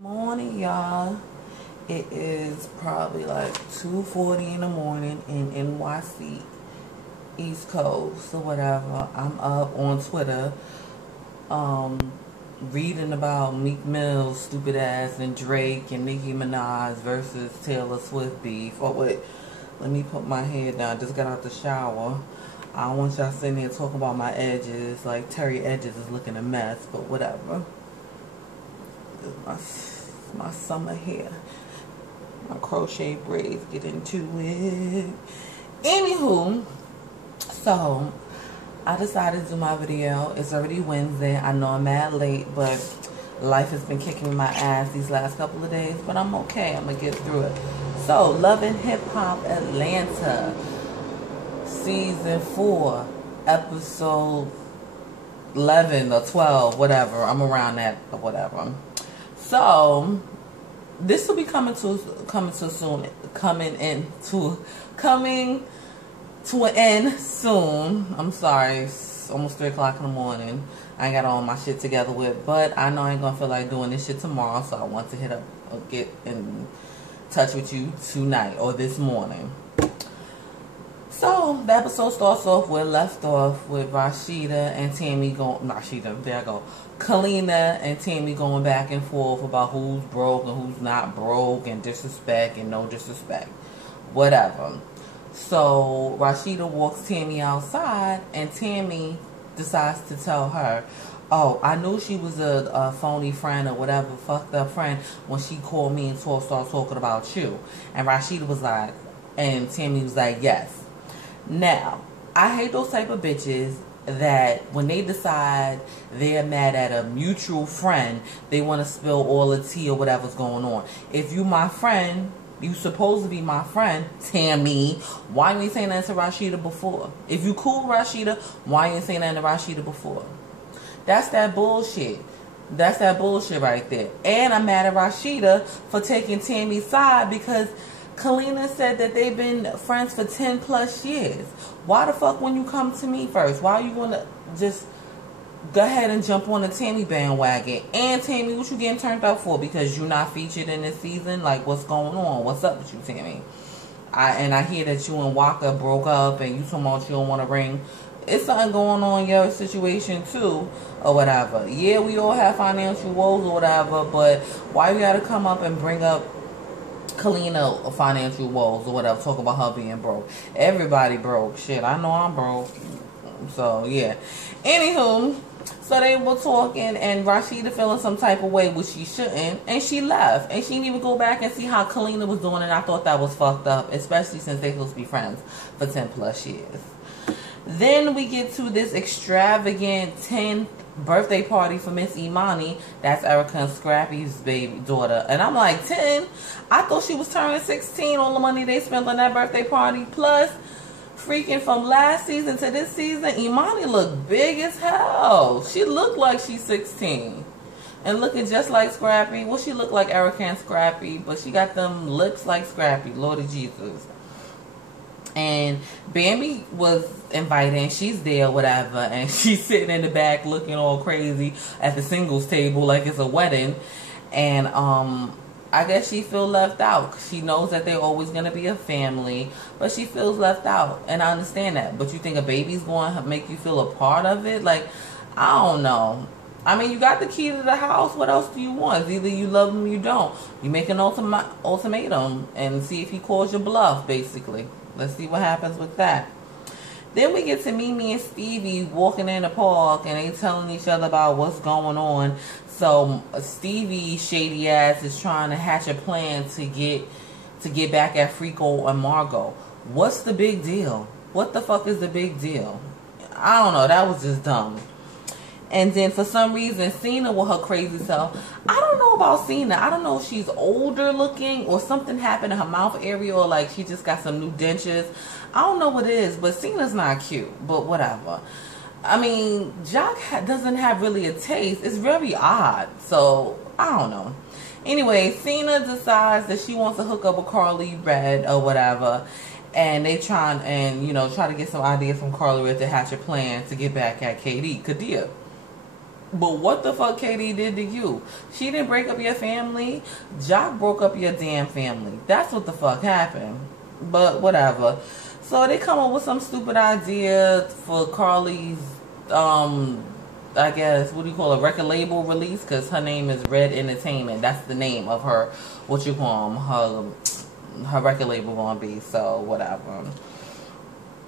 Morning, y'all. It is probably like 2:40 in the morning in NYC, East Coast or whatever. I'm up on Twitter, reading about Meek Mill's stupid ass and Drake and Nicki Minaj versus Taylor Swift beef. Oh wait, let me put my head down. Just got out the shower. I don't want y'all sitting there talking about my edges like Terry Edges is looking a mess, but whatever. My summer hair, my crochet braids, get into it. Anywho, so I decided to do my video. It's already Wednesday. I know I'm mad late, but life has been kicking my ass these last couple of days, but I'm okay. I'm gonna get through it. So, Love and Hip Hop Atlanta, season 4, episode 11 or 12, whatever. I'm around that or whatever. So this will be coming to an end soon. I'm sorry, it's almost 3 o'clock in the morning. I ain't got all my shit together with, but I know I ain't gonna feel like doing this shit tomorrow, so I want to get in touch with you tonight or this morning. So the episode starts off where left off with Rasheeda and Timmy Calina and Timmy going back and forth about who's broke and who's not broke and disrespect and no disrespect. Whatever. So Rasheeda walks Timmy outside and Timmy decides to tell her, oh, I knew she was a phony friend or whatever, fucked up friend when she called me and started talking about you. And Rasheeda was like, and Timmy was like, yes. Now, I hate those type of bitches that when they decide they're mad at a mutual friend, they want to spill all the tea or whatever's going on. If you my friend, you supposed to be my friend, Tammy, why you ain't saying that to Rasheeda before? If you cool Rasheeda, why you ain't saying that to Rasheeda before? That's that bullshit. That's that bullshit right there. And I'm mad at Rasheeda for taking Tammy's side because Calina said that they've been friends for 10 plus years. Why the fuck when you come to me first? Why you want to just go ahead and jump on the Tammy bandwagon? And Tammy, what you getting turned up for? Because you not featured in this season? Like, what's going on? What's up with you, Tammy? I hear that you and Waka broke up and you talking about you don't want to ring. It's something going on in your situation too, or whatever. Yeah, we all have financial woes or whatever, but why you gotta come up and bring up Calina financial woes or whatever, talk about her being broke? Everybody broke. Shit, I know I'm broke. So, yeah. Anywho, so they were talking and Rasheeda feeling some type of way, which she shouldn't, and she left. And she didn't even go back and see how Calina was doing, and I thought that was fucked up, especially since they supposed to be friends for 10 plus years. Then we get to this extravagant 10th birthday party for Miss Imani. That's Erica and Scrappy's baby daughter. And I'm like, 10? I thought she was turning 16. All the money they spent on that birthday party. Plus, freaking from last season to this season, Imani looked big as hell. She looked like she's 16. And looking just like Scrappy. Well, she looked like Erica and Scrappy, but she got them lips like Scrappy. Lord of Jesus. And Bambi was invited and she's there, whatever, and she's sitting in the back looking all crazy at the singles table like it's a wedding. And I guess she feels left out. She knows that they're always going to be a family, but she feels left out, and I understand that. But you think a baby's going to make you feel a part of it? Like, I don't know. I mean, you got the key to the house. What else do you want? It's either you love him or you don't. You make an ultimatum and see if he calls your bluff, basically. Let's see what happens with that. Then we get to Mimi and Stevie walking in the park and they telling each other about what's going on. So Stevie shady ass is trying to hatch a plan to get back at Frico and Margot. What's the big deal? What the fuck is the big deal? I don't know. That was just dumb. And then for some reason, Cena with her crazy self. I don't know about Cena. I don't know if she's older looking or something happened in her mouth area or like she just got some new dentures. I don't know what it is, but Cena's not cute. But whatever. I mean, Jock doesn't have really a taste. It's very odd. So, I don't know. Anyway, Cena decides that she wants to hook up with Carly Red or whatever. And they try to get some ideas from Carly Red to hatch a plan to get back at Kadia. But what the fuck KD did to you? She didn't break up your family. Jock broke up your damn family. That's what the fuck happened. But whatever. So they come up with some stupid idea for Carly's, I guess, what do you call it, record label release? Because her name is Red Entertainment. That's the name of her, what you call them, her record label gonna be. So whatever.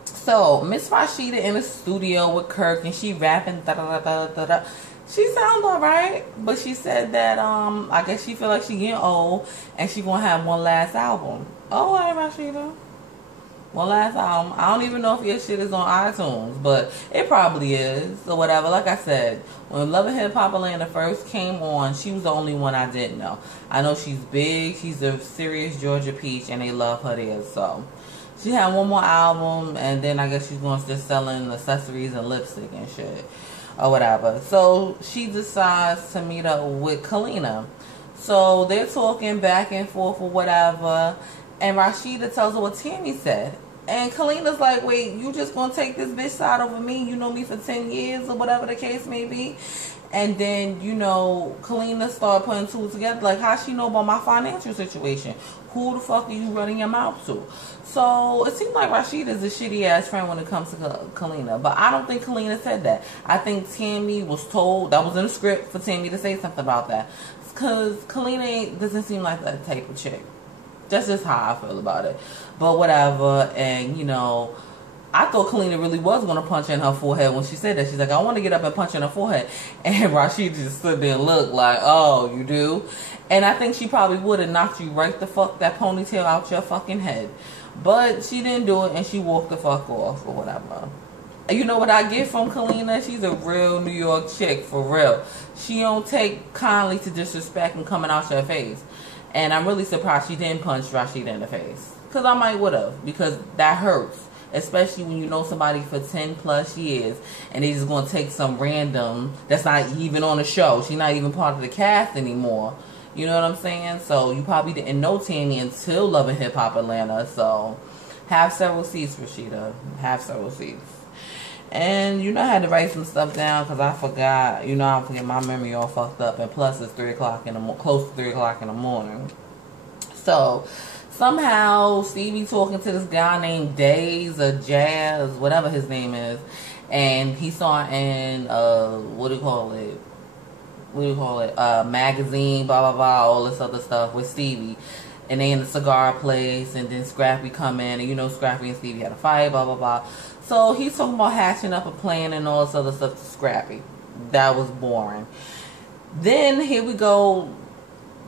So Miss Rasheeda in the studio with Kirk, and she rapping da da da da da. She sounds alright, but she said that I guess she feel like she getting old, and she gonna have one last album. Oh, hey Rasheeda, one last album. I don't even know if your shit is on iTunes, but it probably is or whatever. Like I said, when Love and Hip Hop Atlanta first came on, she was the only one I didn't know. I know she's big. She's a serious Georgia peach, and they love her there. So she had one more album, and then I guess she's going to just selling accessories and lipstick and shit or whatever. So she decides to meet up with Calina. So they're talking back and forth or whatever, and Rasheeda tells her what Tammy said. And Kalina's like, wait, you just going to take this bitch side over me? You know me for 10 years or whatever the case may be. And then, you know, Calina started putting two together. Like, how she know about my financial situation? Who the fuck are you running your mouth to? So it seems like Rasheeda's a shitty ass friend when it comes to Calina. But I don't think Calina said that. I think Tammy was told, that was in the script for Tammy to say something about that. Because Calina doesn't seem like that type of chick. That's just how I feel about it. But whatever. And, you know, I thought Calina really was going to punch her in her forehead when she said that. She's like, I want to get up and punch in her forehead. And Rasheeda just stood there and looked like, oh, you do? And I think she probably would have knocked you right the fuck that ponytail out your fucking head. But she didn't do it, and she walked the fuck off or whatever. You know what I get from Calina? She's a real New York chick, for real. She don't take kindly to disrespect and coming out your face. And I'm really surprised she didn't punch Rasheeda in the face. Because I might would have. Because that hurts. Especially when you know somebody for 10 plus years. And they just going to take some random that's not even on the show. She's not even part of the cast anymore. You know what I'm saying? So you probably didn't know Tammy until Love and Hip Hop Atlanta. So have several seats, Rasheeda. Have several seats. And, you know, I had to write some stuff down because I forgot. You know, I forget, my memory all fucked up. And plus, it's 3 o'clock in the close to 3 o'clock in the morning. So, somehow, Stevie talking to this guy named Days or Jazz, whatever his name is. And he saw in, what do you call it? Magazine, blah, blah, blah, all this other stuff with Stevie. And they in the cigar place. And then Scrappy come in. And, you know, Scrappy and Stevie had a fight, blah, blah, blah. So he's talking about hatching up a plan and all this other stuff to Scrappy. That was boring. Then here we go,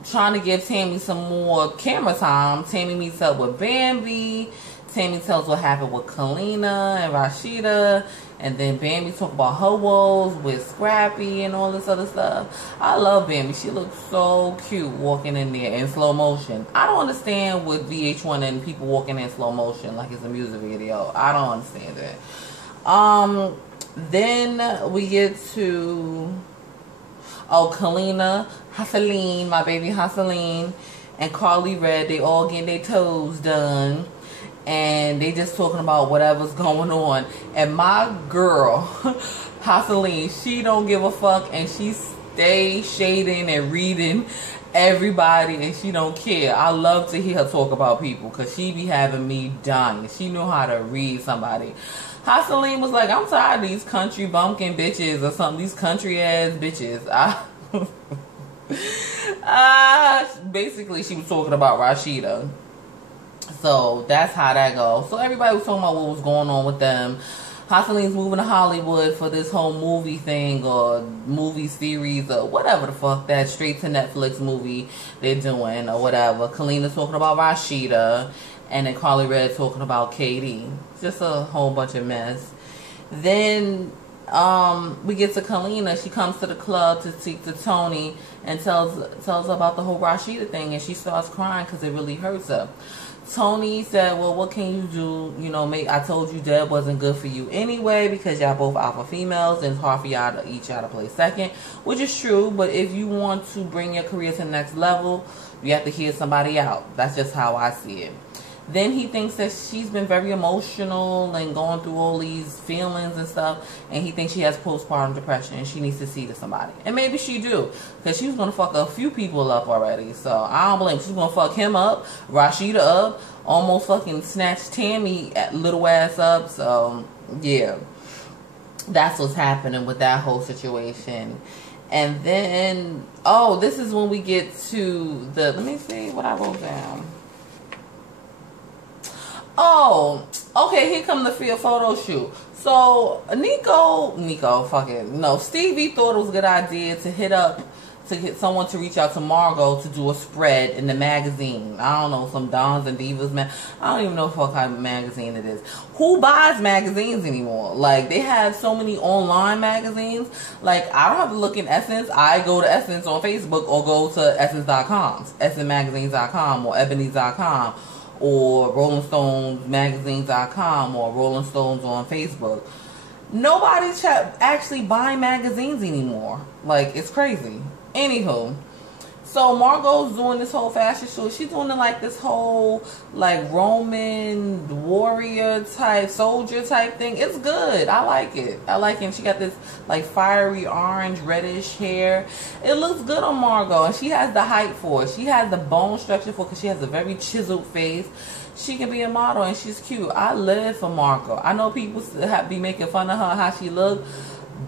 trying to give Tammy some more camera time. Tammy meets up with Bambi. Tammy tells what happened with Calina and Rasheeda. And then Bambi talk about her woes with Scrappy and all this other stuff. I love Bambi. She looks so cute walking in there in slow motion. I don't understand with VH1 and people walking in slow motion like it's a music video. I don't understand it. Then we get to, Calina, Hassaleen, my baby Hassaleen, and Carly Red. They all getting their toes done. And they just talking about whatever's going on. And my girl, Hassaleen, she don't give a fuck. And she stay shading and reading everybody. And she don't care. I love to hear her talk about people. Because she be having me dying. She know how to read somebody. Hassaleen was like, I'm tired of these country bumpkin bitches or something. These country ass bitches. Basically, she was talking about Rasheeda. So that's how that goes. So everybody was talking about what was going on with them. Hassaleen's moving to Hollywood for this whole movie thing or movie series or whatever the fuck that straight to Netflix movie they're doing or whatever. Kalina's talking about Rasheeda, and then Carly Red talking about Katie. Just a whole bunch of mess. Then we get to Calina. She comes to the club to speak to Tony and tells her about the whole Rasheeda thing, and she starts crying because it really hurts her. Tony said, well, what can you do? You know, I told you Deb wasn't good for you anyway because y'all both alpha females and it's hard for y'all to each other play second, which is true. But if you want to bring your career to the next level, you have to hear somebody out. That's just how I see it. Then he thinks that she's been very emotional and going through all these feelings and stuff, and he thinks she has postpartum depression and she needs to see to somebody. And maybe she do, because she was going to fuck a few people up already. So I don't blame her. She's going to fuck him up, Rasheeda up, almost fucking snatch Tammy little ass up. So yeah, that's what's happening with that whole situation. And then, oh, this is when we get to the, let me see what I wrote down. Oh, okay, here come the photo shoot. So, Stevie thought it was a good idea to get someone to reach out to Margot to do a spread in the magazine. I don't know, some Dons and Divas, man. I don't even know what kind of magazine it is. Who buys magazines anymore? Like, they have so many online magazines. Like, I don't have to look in Essence. I go to Essence on Facebook or go to Essence.com, EssenceMagazines.com or Ebony's.com. Or Rolling Stones Magazines.com or Rolling Stones on Facebook. Nobody's actually buying magazines anymore. Like, it's crazy. Anywho, so Margot's doing this whole fashion show. She's doing it like this whole like Roman warrior type, soldier type thing. It's good. I like it. I like it. And she got this like fiery orange, reddish hair. It looks good on Margot. And she has the height for it. She has the bone structure for it because she has a very chiseled face. She can be a model and she's cute. I live for Margot. I know people be making fun of her, how she look.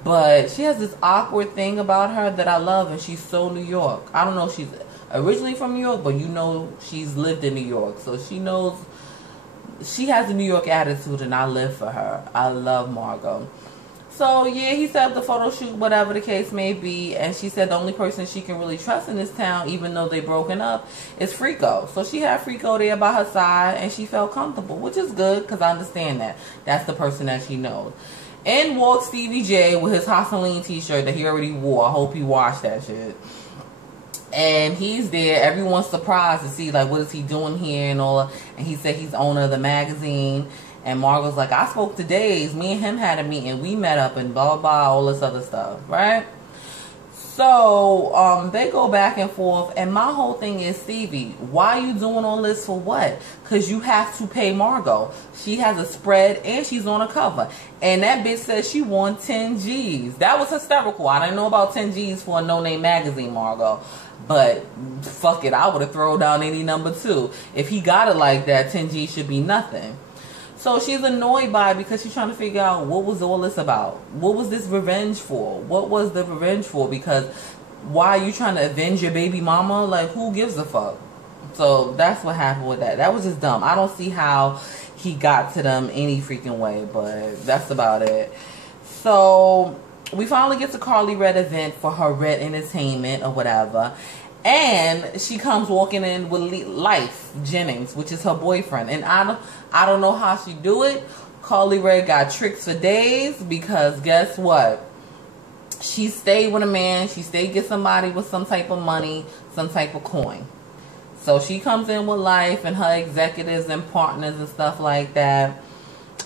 But she has this awkward thing about her that I love, and she's so New York. I don't know if she's originally from New York, but you know she's lived in New York. So she knows, she has a New York attitude, and I live for her. I love Margot. So, yeah, he set up the photo shoot, whatever the case may be, and she said the only person she can really trust in this town, even though they broken up, is Frico. So she had Frico there by her side, and she felt comfortable, which is good, because I understand that. That's the person that she knows. In walks Stevie J with his Hosseline t-shirt that he already wore. I hope he washed that shit. And he's there. Everyone's surprised to see, like, what is he doing here and all. And he said he's owner of the magazine. And Margot's like, I spoke to Days. Me and him had a meeting. We met up and blah, blah, blah, all this other stuff, right? So, they go back and forth. And my whole thing is, Stevie, why are you doing all this for what? Because you have to pay Margot. She has a spread and she's on a cover. And that bitch says she won 10 G's. That was hysterical. I didn't know about 10 G's for a no-name magazine, Margot. But, fuck it, I would have thrown down any number too. If he got it like that, 10 G's should be nothing. So she's annoyed by it because she's trying to figure out what was all this about. What was this revenge for? What was the revenge for? Because why are you trying to avenge your baby mama? Like, who gives a fuck? So that's what happened with that. That was just dumb. I don't see how he got to them any freaking way, but that's about it. So we finally get to Carly Red event for her Red Entertainment or whatever. And she comes walking in with Life Jennings, which is her boyfriend. And I don't know how she do it. Carly Red got tricks for days because guess what? She stayed with a man. She stayed get somebody with some type of money, some type of coin. So she comes in with Life and her executives and partners and stuff like that.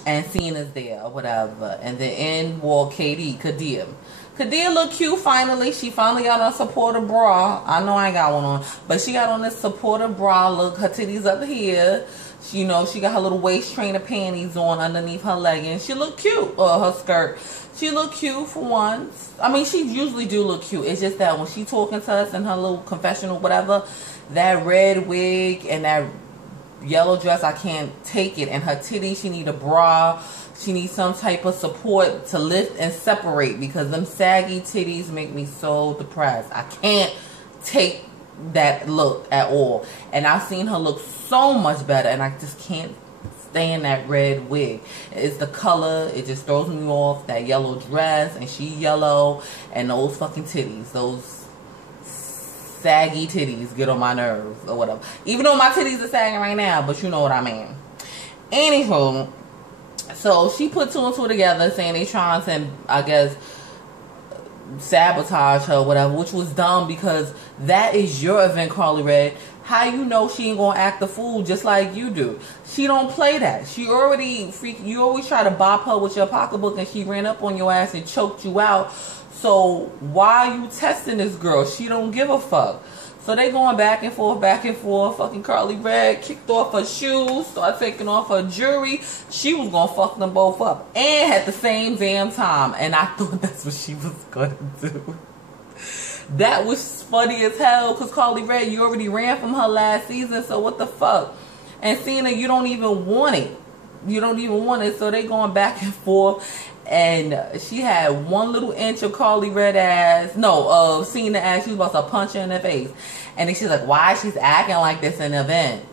And Cena's there or whatever. And then in walked Kadia. Kadia look cute finally. She finally got on a supportive bra. I know I ain't got one on. But she got on this supportive bra look. Her titties up here. She, you know, she got her little waist trainer panties on underneath her leggings. She look cute. Or her skirt. She look cute for once. I mean, she usually do look cute. It's just that when she talking to us in her little confessional, whatever, that red wig and that yellow dress, I can't take it. And her titties, she need a bra. She needs some type of support to lift and separate because them saggy titties make me so depressed. I can't take that look at all. And I've seen her look so much better and I just can't stand that red wig. It's the color. It just throws me off. That yellow dress and she yellow and those fucking titties. Those saggy titties get on my nerves or whatever. Even though my titties are sagging right now, but you know what I mean. Anywho, so she put two and two together saying they trying to, I guess, sabotage her or whatever, which was dumb because that is your event, Carly Red. How you know she ain't gonna act the fool just like you do? She don't play that. She already you always try to bop her with your pocketbook and she ran up on your ass and choked you out. So why are you testing this girl? She don't give a fuck. So they going back and forth, back and forth. Fucking Carly Red kicked off her shoes, started taking off her jewelry. She was gonna fuck them both up, and at the same damn time. And I thought that's what she was gonna do. That was funny as hell, because Carly Red, you already ran from her last season, so what the fuck? And Cena, you don't even want it. You don't even want it. So they going back and forth. And she had 1 little inch of Carly Red ass. No, of Cena ass. She was about to punch her in the face. And then she's like, why she's acting like this in the event?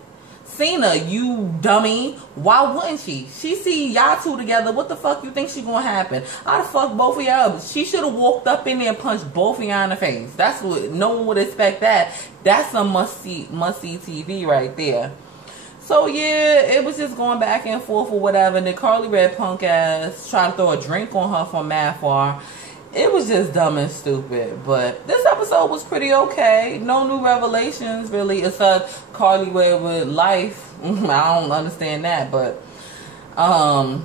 Cena, you dummy. Why wouldn't she? She see y'all two together. What the fuck you think she gonna happen? I'd fuck both of y'all up. She should have walked up in there and punched both of y'all in the face. That's what, no one would expect that. That's some must-see TV right there. So yeah, it was just going back and forth or whatever. And then Carly Red punk ass tried to throw a drink on her from mad far. It was just dumb and stupid. But this episode was pretty okay. No new revelations really, except Carly Red with life. I don't understand that, but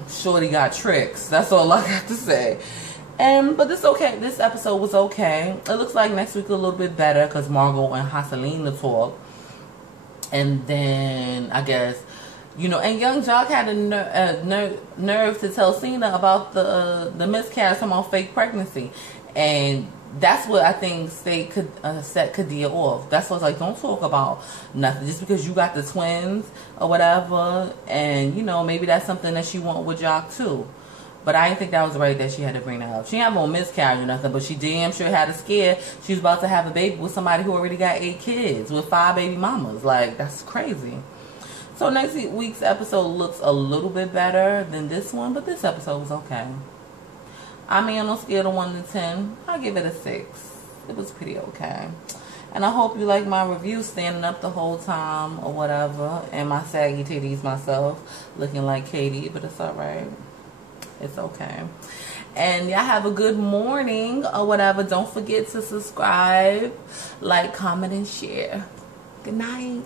Shorty got tricks. That's all I got to say. But this okay. This episode was okay. It looks like next week a little bit better because Margot and Hasselina talk. And then, I guess, you know, and Young Jock had a nerve to tell Cena about the miscarriage from a fake pregnancy. And that's what I think set Kadia off. That's what's like, don't talk about nothing. Just because you got the twins or whatever. And, you know, maybe that's something that she want with Jock too. But I didn't think that was right that she had to bring that up. She didn't have no miscarriage or nothing, but she damn sure had a scare. She was about to have a baby with somebody who already got 8 kids with 5 baby mamas. Like, that's crazy. So next week's episode looks a little bit better than this one, but this episode was okay. I mean, on a scale of 1 to 10, I'll give it a 6. It was pretty okay. And I hope you like my review, standing up the whole time or whatever, and my saggy titties myself, looking like Katie, but it's alright. It's okay. And y'all have a good morning or whatever. Don't forget to subscribe, like, comment, and share. Good night.